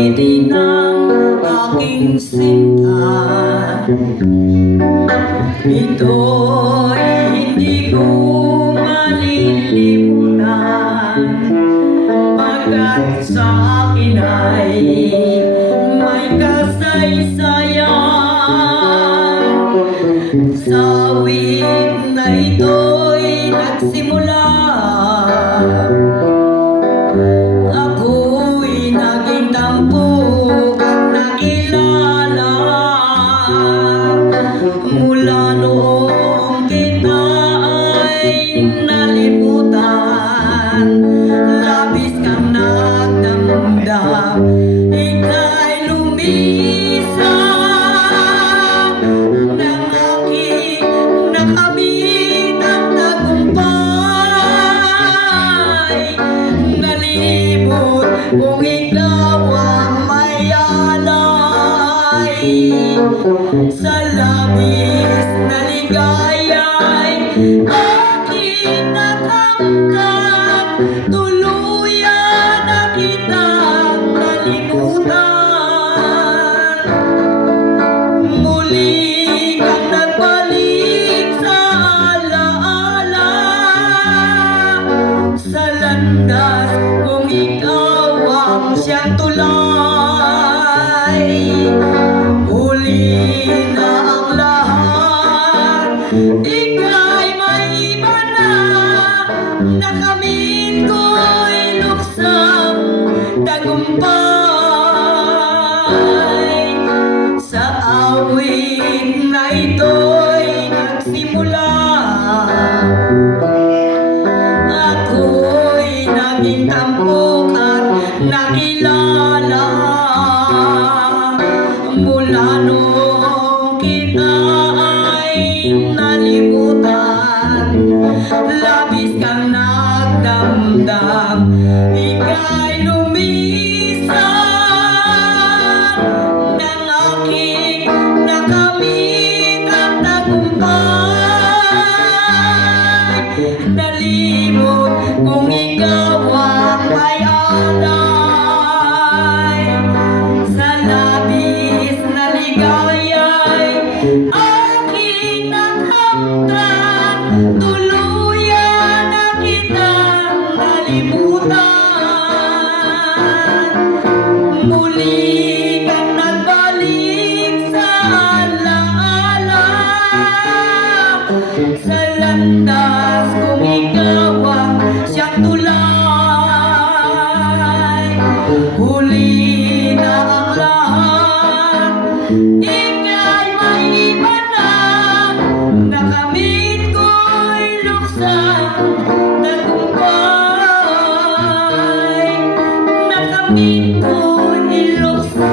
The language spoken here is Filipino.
awitin ng aking sinta. Ito'y hindi ko malilimutan, pagkat sa akin ay may kasaysayan. Sa awit na ito'y nagsimula, ako'y naging tampok at nakilala. Mula noong kita ay nalimutan, labis kang nagdamdam, ika'y lumisan ng aking nakamit at tagumpay. Nalibot kung ikaw ang may alay, sa labis na ligaya'y aking nakamtan, tuluyan na kitang nalimutan. Muli kang nagbalik sa alaala, sa landas kung ikaw ang siyang tulay. Huli na ang lahat, ika'y may iba na, nakamit ko'y luksang tagumpay. Sa awit na ito'y nagsimula, ako'y naging tampok at nakilala. Mula noong kita ay nalimutan, labis kang nagdamdam, ika'y lumisan ng aking nakamit at tagumpay. Nalimot kung ikaw ang may alay, sa labis na ligaya'y aking nakamtan, tuluyan na kitang nalimutan. Muli kang nagbalik sa alaala, sa landas kung ikaw ang siyang tulay. Huli na ang lahat, ika'y may iba na, nakamit ko'y luksang tagumpay. Nakamit ko'y luksang